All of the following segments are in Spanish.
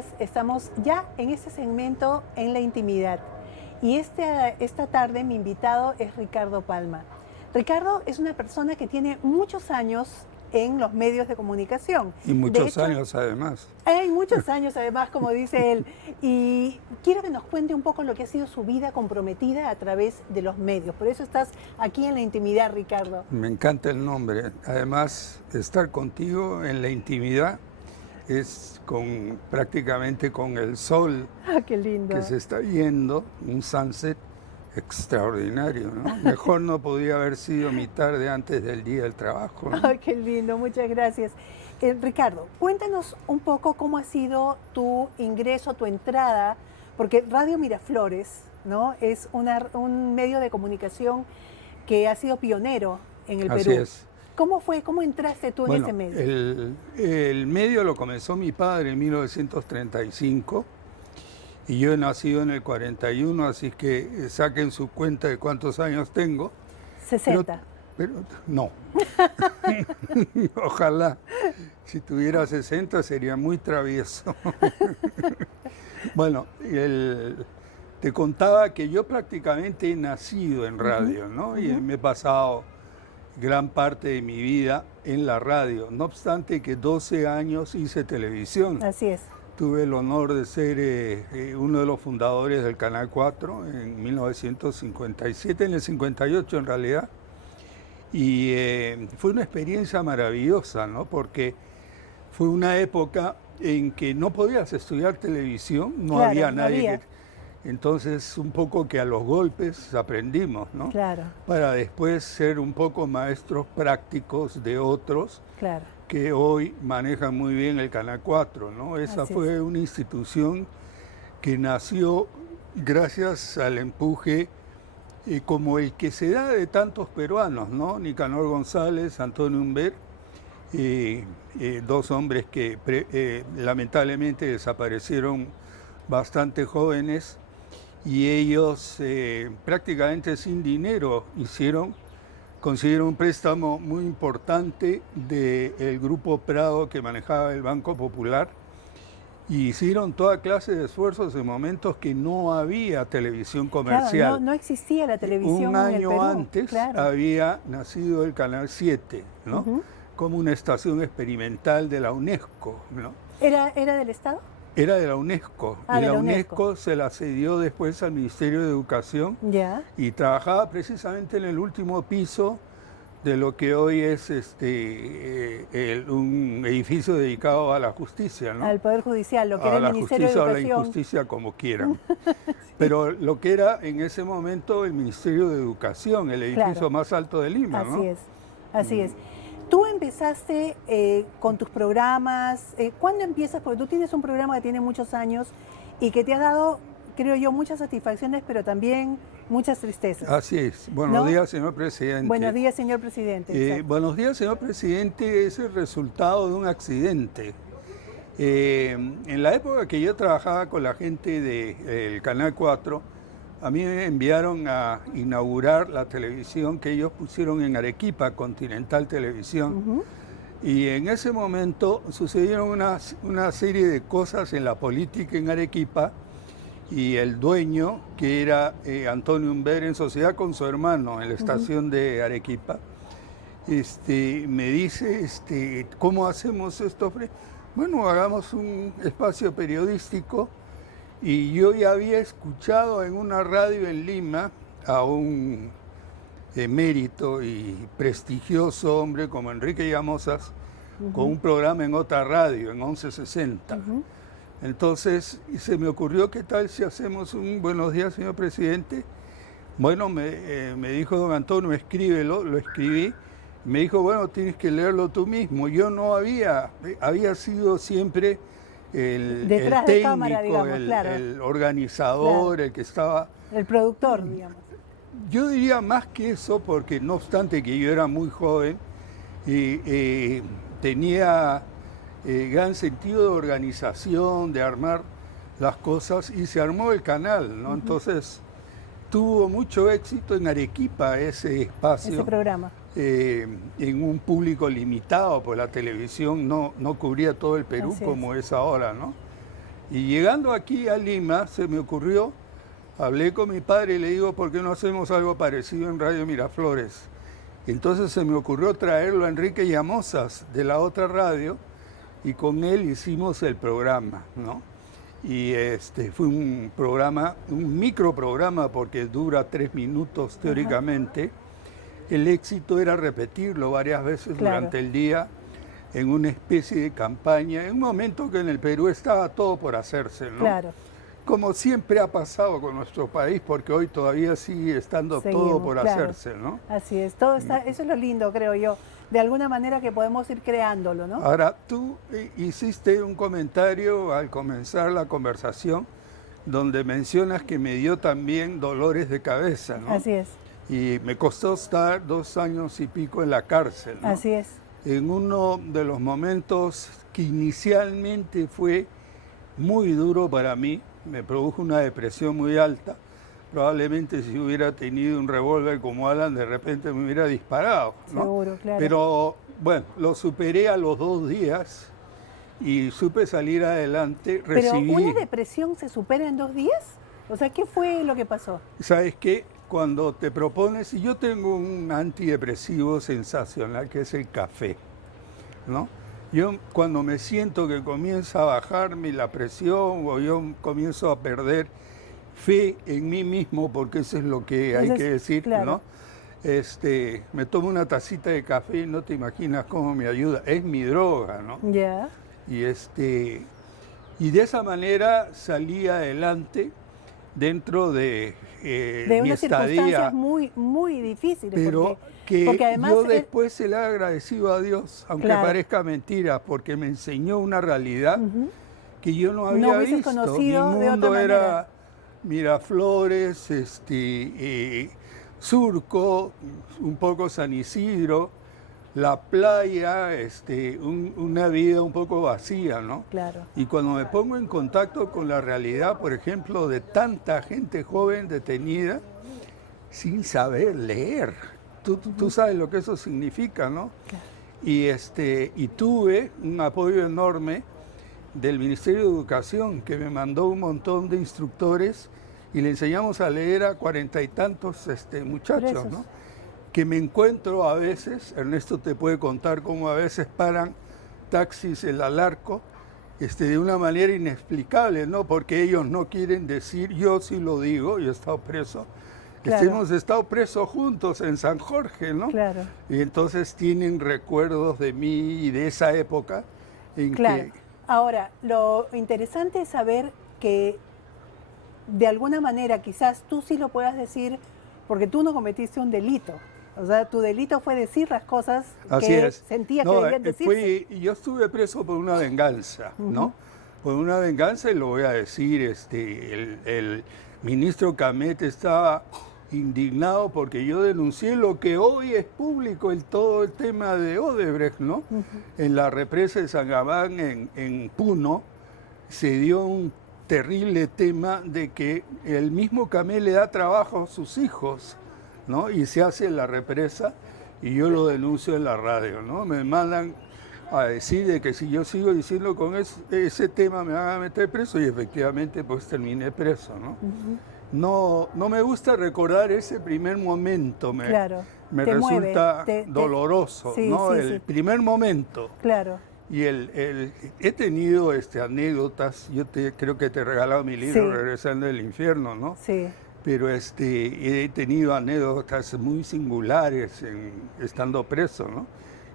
días. Estamos ya en este segmento en la intimidad. Y esta tarde mi invitado es Ricardo Palma. Ricardo es una persona que tiene muchos años en los medios de comunicación. Y muchos años además. Hay muchos años además, como dice él. Y quiero que nos cuente un poco lo que ha sido su vida comprometida a través de los medios. Por eso estás aquí en la intimidad, Ricardo. Me encanta el nombre. Además, estar contigo en la intimidad es prácticamente con el sol Qué lindo. que se está yendo, un sunset extraordinario, ¿no? Mejor no podía haber sido mi tarde antes del día del trabajo, ¿no? Qué lindo, muchas gracias. Ricardo, cuéntanos un poco cómo ha sido tu ingreso, tu entrada, porque Radio Miraflores, ¿no? Es un medio de comunicación que ha sido pionero en el Perú. Así es. ¿Cómo fue? ¿Cómo entraste tú en ese medio? El medio lo comenzó mi padre en 1935 y yo he nacido en el 41, así que saquen su cuenta de cuántos años tengo. 60. Pero no. Ojalá. Si tuviera 60 sería muy travieso. Bueno, te contaba que yo prácticamente he nacido en radio, ¿no? Y me he pasado gran parte de mi vida en la radio. No obstante que 12 años hice televisión. Así es. Tuve el honor de ser uno de los fundadores del Canal 4 en 1957, en el 58 en realidad. Y fue una experiencia maravillosa, ¿no? Porque fue una época en que no podías estudiar televisión, no había nadie. Entonces, un poco que a los golpes aprendimos, ¿no? Claro. Para después ser un poco maestros prácticos de otros. Claro. Que hoy manejan muy bien el Canal 4, ¿no? Esa fue una institución que nació gracias al empuje como el que se da de tantos peruanos, ¿no? Nicanor González, Antonio Humbert, dos hombres que lamentablemente desaparecieron bastante jóvenes y ellos prácticamente sin dinero consiguieron un préstamo muy importante del Grupo Prado que manejaba el Banco Popular y hicieron toda clase de esfuerzos en momentos que no había televisión comercial. Claro, no existía la televisión en el Perú. Un año antes había nacido el Canal 7, ¿no? Como una estación experimental de la UNESCO, ¿no? ¿Era del Estado? Era de la UNESCO, y la UNESCO se la cedió después al Ministerio de Educación y trabajaba precisamente en el último piso de lo que hoy es un edificio dedicado a la justicia, ¿no? Al Poder Judicial, lo que era el Ministerio de Educación. A la justicia o a la injusticia, como quieran. Sí. Pero lo que era en ese momento el Ministerio de Educación, el edificio más alto de Lima, ¿no? Así es, así es. Tú empezaste con tus programas. ¿Cuándo empiezas? Porque tú tienes un programa que tiene muchos años y que te ha dado, creo yo, muchas satisfacciones, pero también muchas tristezas. Así es. Buenos días, señor presidente. Buenos días, señor presidente. Buenos días, señor presidente, es el resultado de un accidente. En la época que yo trabajaba con la gente del Canal 4, a mí me enviaron a inaugurar la televisión que ellos pusieron en Arequipa, Continental Televisión. Y en ese momento sucedieron una serie de cosas en la política en Arequipa y el dueño, que era Antonio Humbert, en sociedad con su hermano en la estación de Arequipa, me dice, ¿cómo hacemos esto? Bueno, hagamos un espacio periodístico. Y yo ya había escuchado en una radio en Lima a un emérito y prestigioso hombre como Enrique Llamosas con un programa en otra radio, en 1160. Entonces se me ocurrió, ¿qué tal si hacemos un buenos días, señor presidente? Bueno, me dijo don Antonio, escríbelo, lo escribí. Me dijo, bueno, tienes que leerlo tú mismo. Yo no había sido siempre el técnico, de cámara, digamos, el organizador, el que estaba... El productor, digamos. Yo diría más que eso, porque no obstante que yo era muy joven, tenía gran sentido de organización, de armar las cosas, y se armó el canal, ¿no? Entonces, tuvo mucho éxito en Arequipa ese espacio. Ese programa. En un público limitado, pues la televisión no cubría todo el Perú como es ahora, ¿no? Y llegando aquí a Lima, se me ocurrió, hablé con mi padre y le digo, ¿por qué no hacemos algo parecido en Radio Miraflores? Entonces se me ocurrió traerlo a Enrique Llamosas de la otra radio y con él hicimos el programa, ¿no? Y fue un programa, un microprograma porque dura 3 minutos teóricamente. El éxito era repetirlo varias veces durante el día en una especie de campaña, en un momento que en el Perú estaba todo por hacerse, ¿no? Claro. Como siempre ha pasado con nuestro país, porque hoy todavía sigue estando todo por hacerse, ¿no? Así es, todo está, eso es lo lindo, creo yo, de alguna manera que podemos ir creándolo, ¿no? Ahora, tú hiciste un comentario al comenzar la conversación donde mencionas que me dio también dolores de cabeza, ¿no? Así es. Y me costó estar 2 años y pico en la cárcel, ¿no? Así es. En uno de los momentos que inicialmente fue muy duro para mí, me produjo una depresión muy alta. Probablemente si hubiera tenido un revólver como Alan, de repente me hubiera disparado, ¿no? Seguro, claro. Pero bueno, lo superé a los 2 días y supe salir adelante. ¿Pero una depresión se supera en 2 días? O sea, ¿qué fue lo que pasó? ¿Sabes qué? Cuando te propones, y yo tengo un antidepresivo sensacional que es el café, ¿no? Yo cuando me siento que comienza a bajarme la presión o yo comienzo a perder fe en mí mismo, porque eso es lo que hay que decir, claro, ¿no? Me tomo una tacita de café y no te imaginas cómo me ayuda. Es mi droga, ¿no? Ya. Y y de esa manera salí adelante dentro de mi unas estadía. Circunstancias muy, muy difíciles. Pero porque además yo después se le he agradecido a Dios, aunque parezca mentira, porque me enseñó una realidad que yo no había visto. Conocido Mi mundo era Miraflores, Surco, un poco San Isidro, la playa, una vida un poco vacía, ¿no? Claro. Y cuando me pongo en contacto con la realidad, por ejemplo, de tanta gente joven detenida sin saber leer, tú sabes lo que eso significa, ¿no? Claro. Y tuve un apoyo enorme del Ministerio de Educación, que me mandó un montón de instructores y le enseñamos a leer a 40 y tantos muchachos, ¿no? Que me encuentro a veces, Ernesto te puede contar cómo a veces paran taxis en Alarco de una manera inexplicable, ¿no? Porque ellos no quieren decir, yo sí lo digo, yo he estado preso. Claro. Hemos estado presos juntos en San Jorge, ¿no? Claro. Y entonces tienen recuerdos de mí y de esa época en que... Ahora, lo interesante es saber que de alguna manera quizás tú sí lo puedas decir porque tú no cometiste un delito. O sea, tu delito fue decir las cosas que sentías que debían decirse. Yo estuve preso por una venganza, ¿no? Por una venganza, y lo voy a decir, el ministro Camet estaba indignado porque yo denuncié lo que hoy es público, todo el tema de Odebrecht, ¿no? En la represa de San Gabán, en Puno, se dio un terrible tema de que el mismo Camet le da trabajo a sus hijos, ¿no? Y se hace la represa y yo lo denuncio en la radio, ¿no? Me mandan a decir de que si yo sigo diciendo con ese tema me van a meter preso y efectivamente pues terminé preso, ¿no? No me gusta recordar ese primer momento, me resulta doloroso, ¿no? El primer momento. Claro. Y he tenido anécdotas, creo que te he regalado mi libro, Regresando del Infierno, ¿no? Sí. Pero he tenido anécdotas muy singulares estando preso, ¿no?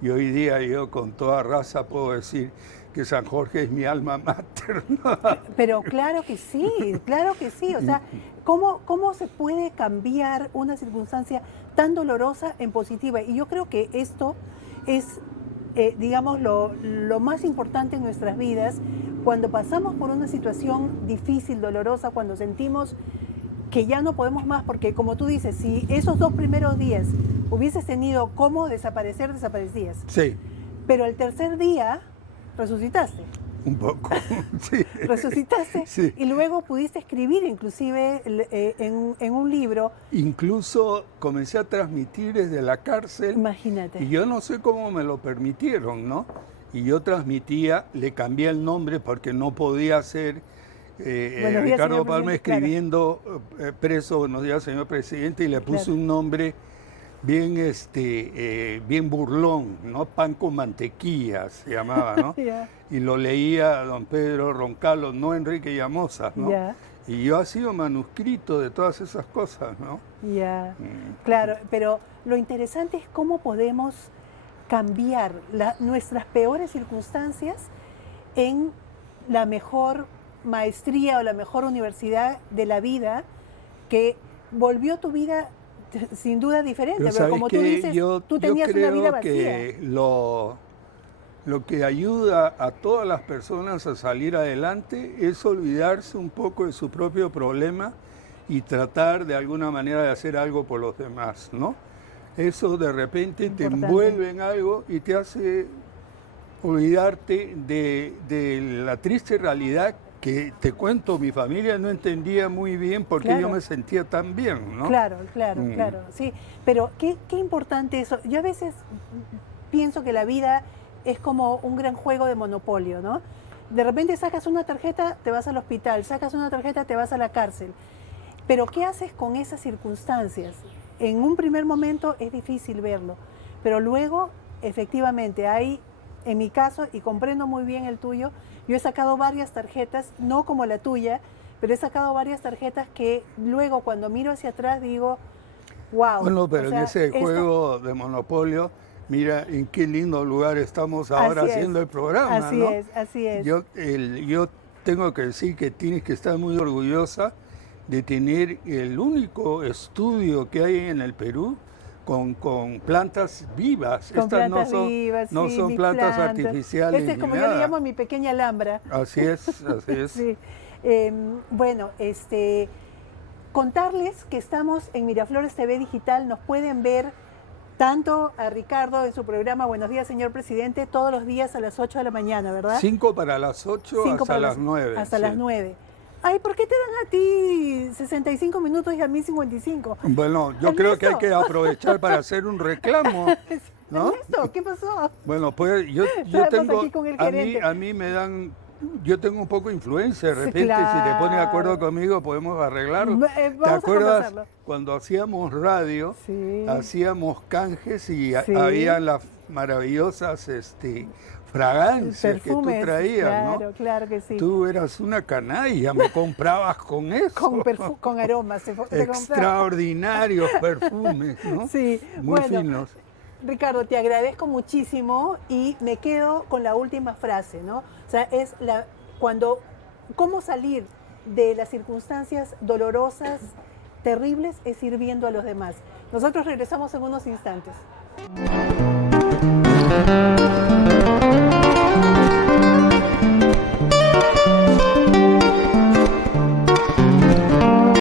Y hoy día yo con toda raza puedo decir que San Jorge es mi alma mater, ¿no? Pero claro que sí, claro que sí. O sea, ¿cómo se puede cambiar una circunstancia tan dolorosa en positiva? Y yo creo que esto es, digamos, lo más importante en nuestras vidas, cuando pasamos por una situación difícil, dolorosa, cuando sentimos que ya no podemos más, porque como tú dices, si esos 2 primeros días hubieses tenido cómo desaparecer, desaparecías. Sí. Pero el tercer día resucitaste. Un poco, sí. Resucitaste, sí. Y luego pudiste escribir inclusive en un libro. Incluso comencé a transmitir desde la cárcel. Imagínate. Y yo no sé cómo me lo permitieron, ¿no? Y yo transmitía, le cambié el nombre porque no podía ser Buenos días, Ricardo señor Palma presidente, escribiendo preso, buenos días, señor presidente, y le puso Claro. un nombre bien, bien burlón, ¿no? Pan con mantequilla se llamaba, ¿no? Ya. Y lo leía don Pedro Roncallo, no Enrique Llamosa, ¿no? Ya. Y yo ha sido manuscrito de todas esas cosas, ¿no? Ya, Mm. claro, pero lo interesante es cómo podemos cambiar nuestras peores circunstancias en la mejor maestría o la mejor universidad de la vida que volvió tu vida sin duda diferente, pero ¿sabes como tú qué? dices, tú Yo tenías una vida creo vacía. que lo que ayuda a todas las personas a salir adelante es olvidarse un poco de su propio problema y tratar de alguna manera de hacer algo por los demás, ¿no? Eso de repente te Importante. envuelve en algo y te hace olvidarte de la triste realidad que, te cuento, mi familia no entendía muy bien por qué Claro. yo me sentía tan bien, ¿no? Claro, claro, Mm. claro, sí. Pero qué importante eso. Yo a veces pienso que la vida es como un gran juego de monopolio, ¿no? De repente sacas una tarjeta, te vas al hospital, sacas una tarjeta, te vas a la cárcel. Pero ¿qué haces con esas circunstancias? En un primer momento es difícil verlo, pero luego efectivamente hay, en mi caso, y comprendo muy bien el tuyo, yo he sacado varias tarjetas, no como la tuya, pero he sacado varias tarjetas que luego cuando miro hacia atrás digo, wow. Bueno, pero o sea, en ese esto- juego de monopolio, mira en qué lindo lugar estamos ahora Así es, haciendo el programa, así ¿no? es, así es. Yo tengo que decir que tienes que estar muy orgullosa de tener el único estudio que hay en el Perú con plantas vivas. Con Estas plantas vivas, no sí, son mis plantas plantas. artificiales Este es ni como yo le nada. llamo mi pequeña alhambra. Así es, así es. Sí. Bueno, contarles que estamos en Miraflores TV Digital, nos pueden ver tanto a Ricardo en su programa Buenos días, señor presidente, todos los días a las 8 de la mañana, ¿verdad? 5 para las 8 5 hasta para las 9. Hasta sí. las 9. Ay, ¿por qué te dan a ti 65 minutos y a mí 55? Bueno, yo creo que hay Ernesto. que aprovechar para hacer un reclamo, ¿no? Ernesto, ¿qué pasó? Bueno, pues yo Estábamos tengo, aquí con el a gerente. mí me dan, yo tengo un poco de influencia, de Sí, repente si te pones de acuerdo claro. conmigo podemos arreglarlo. Vamos ¿Te a acuerdas conversarlo. cuando hacíamos radio, Sí. hacíamos canjes y Sí. había las maravillosas fragancias que tú Perfumes, traías, claro, ¿no? claro que sí. Tú eras una canalla, me comprabas con eso. Con aromas. te compraba. Extraordinarios perfumes, ¿no? Sí, Muy bueno, finos. Ricardo, te agradezco muchísimo y me quedo con la última frase, ¿no? O sea, es cómo salir de las circunstancias dolorosas, terribles, es sirviendo a los demás. Nosotros regresamos en unos instantes.